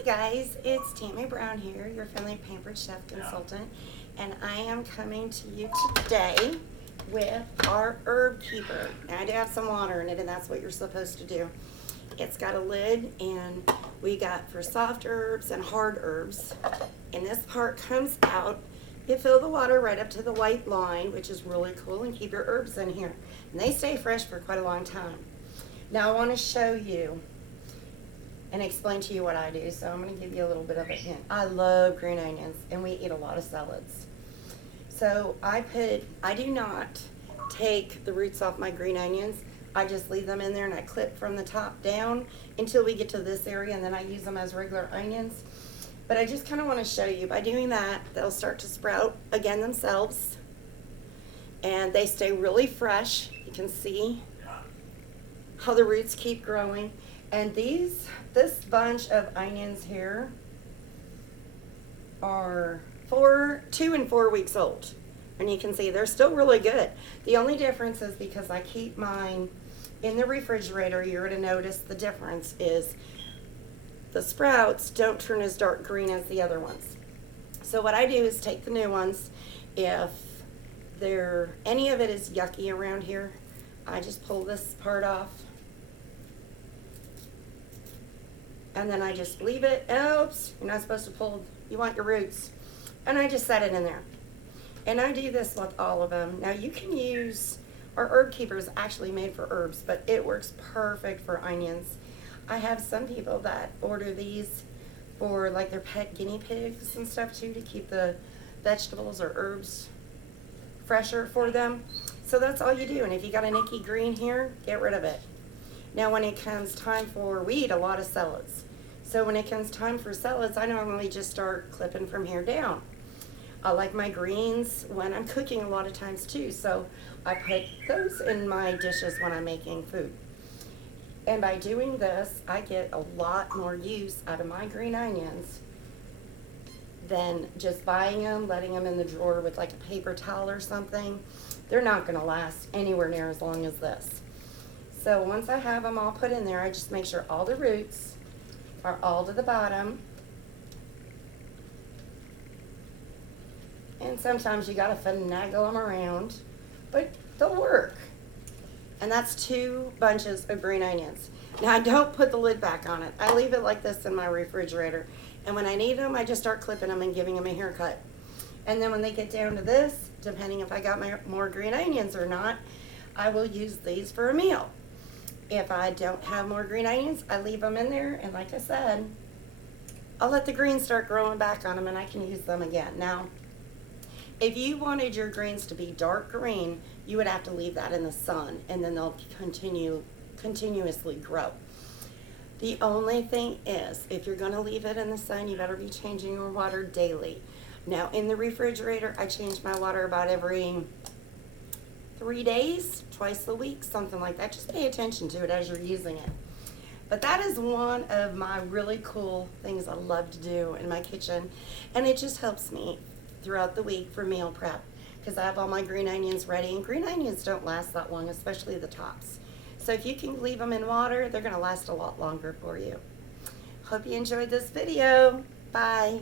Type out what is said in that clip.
Hi guys, it's Tammy Brown here, your friendly Pampered Chef consultant, and I am coming to you today with our herb keeper. Now I do have some water in it, and that's what you're supposed to do. It's got a lid, and we got for soft herbs and hard herbs, and this part comes out. You fill the water right up to the white line, which is really cool, and keep your herbs in here, and they stay fresh for quite a long time. Now I want to show you and explain to you what I do. So I'm going to give you a little bit of a hint. I love green onions, and we eat a lot of salads. So I do not take the roots off my green onions. I just leave them in there and I clip from the top down until we get to this area, and then I use them as regular onions. But I just kind of want to show you, by doing that, they'll start to sprout again themselves, and they stay really fresh. You can see how the roots keep growing. And this bunch of onions here are 2 and 4 weeks old. And you can see they're still really good. The only difference is because I keep mine in the refrigerator, you're going to notice the difference is the sprouts don't turn as dark green as the other ones. So what I do is take the new ones. If any of it is yucky around here, I just pull this part off. And then I just leave it. Oops, you're not supposed to pull, you want your roots. And I just set it in there. And I do this with all of them. Now you can use, our herb keeper is actually made for herbs, but it works perfect for onions. I have some people that order these for like their pet guinea pigs and stuff too, to keep the vegetables or herbs fresher for them. So that's all you do. And if you got a nicky green here, get rid of it. Now when it comes time for, we eat a lot of salads. So when it comes time for salads, I normally just start clipping from here down. I like my greens when I'm cooking a lot of times too. So I put those in my dishes when I'm making food. And by doing this, I get a lot more use out of my green onions than just buying them, letting them in the drawer with like a paper towel or something. They're not gonna last anywhere near as long as this. So once I have them all put in there, I just make sure all the roots are all to the bottom. And sometimes you gotta finagle them around, but they'll work. And that's 2 bunches of green onions. Now I don't put the lid back on it. I leave it like this in my refrigerator. And when I need them, I just start clipping them and giving them a haircut. And then when they get down to this, depending if I got more green onions or not, I will use these for a meal. If I don't have more green onions, I leave them in there, and like I said, I'll let the greens start growing back on them and I can use them again. Now, if you wanted your greens to be dark green, you would have to leave that in the sun, and then they'll continuously grow. The only thing is, if you're gonna leave it in the sun, you better be changing your water daily. Now, in the refrigerator, I change my water about every 3 days, twice a week, something like that. Just pay attention to it as you're using it. But that is one of my really cool things I love to do in my kitchen, and it just helps me throughout the week for meal prep, because I have all my green onions ready, and green onions don't last that long, especially the tops. So if you can leave them in water, they're gonna last a lot longer for you. Hope you enjoyed this video. Bye.